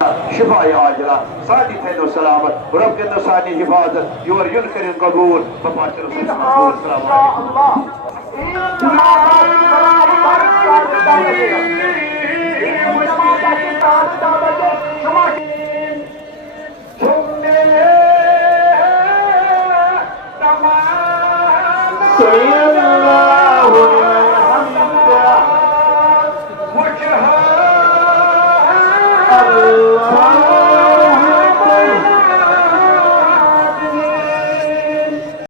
शिफाए आजला सानी थैनो सलामत रब के सानी हिफाजत योर युन करिन कबूल बपाच रसूल मकबूल सलाम अलैकुम।